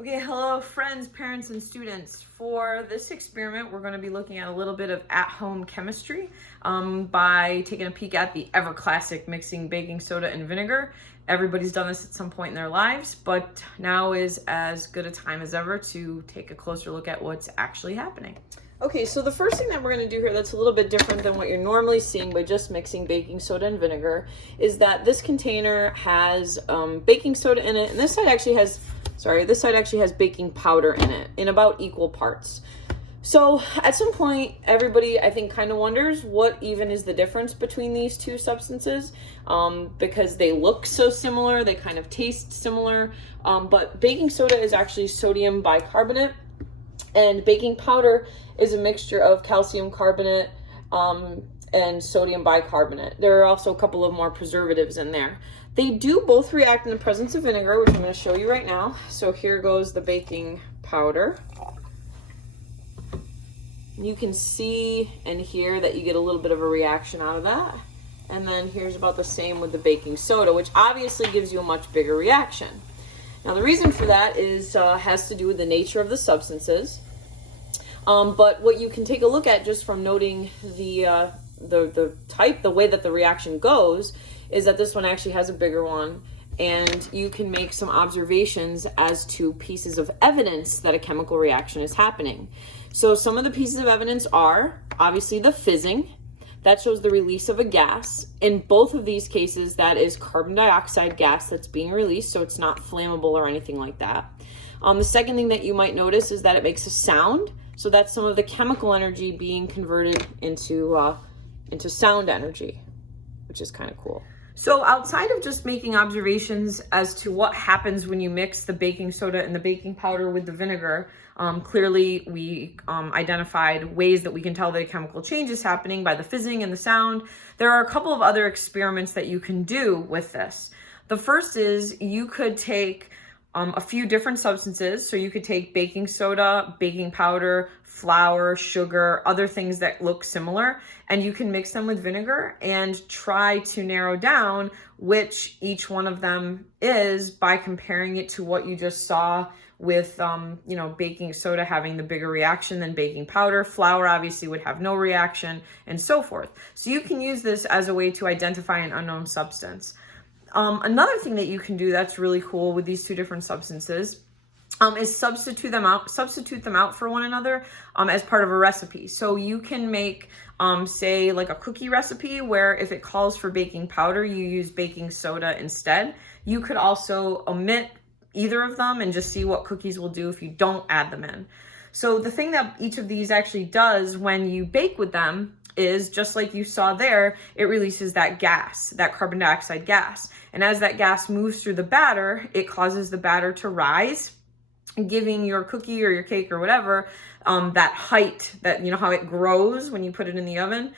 Okay, hello friends, parents, and students. For this experiment, we're going to be looking at a little bit of at-home chemistry by taking a peek at the ever classic mixing baking soda and vinegar. Everybody's done this at some point in their lives, but now is as good a time as ever to take a closer look at what's actually happening. Okay, so the first thing that we're going to do here that's a little bit different than what you're normally seeing by just mixing baking soda and vinegar is that this container has baking soda in it, and this side actually has baking powder in it in about equal parts. So at some point, everybody, I think, kind of wonders what even is the difference between these two substances because they look so similar, they kind of taste similar, but baking soda is actually sodium bicarbonate, and baking powder is a mixture of calcium carbonate and sodium bicarbonate. There are also a couple of more preservatives in there. They do both react in the presence of vinegar, which I'm going to show you right now. So here goes the baking powder. You can see and hear that you get a little bit of a reaction out of that. And then here's about the same with the baking soda, which obviously gives you a much bigger reaction. Now the reason for that is has to do with the nature of the substances. But what you can take a look at just from noting the way that the reaction goes is that this one actually has a bigger one, and you can make some observations as to pieces of evidence that a chemical reaction is happening. So some of the pieces of evidence are obviously the fizzing. That shows the release of a gas. In both of these cases, that is carbon dioxide gas that's being released, so it's not flammable or anything like that. The second thing that you might notice is that it makes a sound. So that's some of the chemical energy being converted into sound energy, which is kind of cool. So outside of just making observations as to what happens when you mix the baking soda and the baking powder with the vinegar, clearly we identified ways that we can tell that a chemical change is happening by the fizzing and the sound. There are a couple of other experiments that you can do with this. The first is you could take a few different substances. So you could take baking soda, baking powder, flour, sugar, other things that look similar, and you can mix them with vinegar and try to narrow down which each one of them is by comparing it to what you just saw with, baking soda having the bigger reaction than baking powder. Flour obviously would have no reaction, and so forth. So you can use this as a way to identify an unknown substance. Another thing that you can do that's really cool with these two different substances is substitute them out for one another as part of a recipe. So you can make, say, like a cookie recipe where if it calls for baking powder, you use baking soda instead. You could also omit either of them and just see what cookies will do if you don't add them in. So the thing that each of these actually does when you bake with them is, just like you saw there, it releases that gas, that carbon dioxide gas. And as that gas moves through the batter, it causes the batter to rise, giving your cookie or your cake or whatever that height, that, how it grows when you put it in the oven.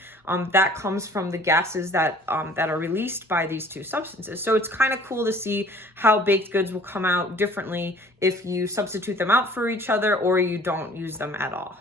That comes from the gases that are released by these two substances. So it's kind of cool to see how baked goods will come out differently if you substitute them out for each other or you don't use them at all.